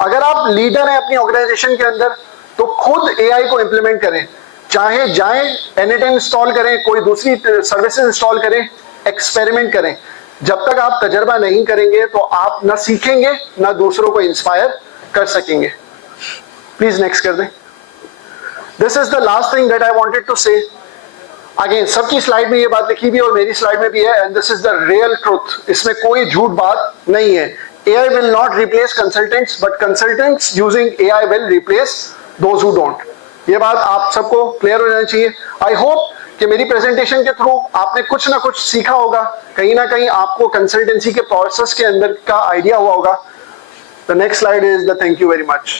अगर आप लीडर हैं अपनी ऑर्गेनाइजेशन के अंदर, तो खुद AI को इंप्लीमेंट करें, चाहे जाएं Anytime इंस्टॉल करें, कोई दूसरी सर्विसेज इंस्टॉल करें, एक्सपेरिमेंट करें। जब तक आप तजर्बा नहीं करेंगे तो आप ना सीखेंगे ना दूसरों को इंस्पायर कर सकेंगे। प्लीज नेक्स्ट कर दें। This is the last thing that I wanted to say. Again, सबकी स्लाइड में ये बात लिखी भी है और मेरी स्लाइड में भी है, and this is the real truth. इसमें कोई झूठ बात नहीं है। AI will not replace consultants, but consultants using AI will replace those who don't. ये बात आप सबको क्लियर हो जानी चाहिए। I hope कि मेरी प्रेजेंटेशन के थ्रू आपने कुछ ना कुछ सीखा होगा, कहीं ना कहीं आपको कंसल्टेंसी के प्रोसेस के अंदर का आइडिया हुआ होगा। The next slide is the thank you very much.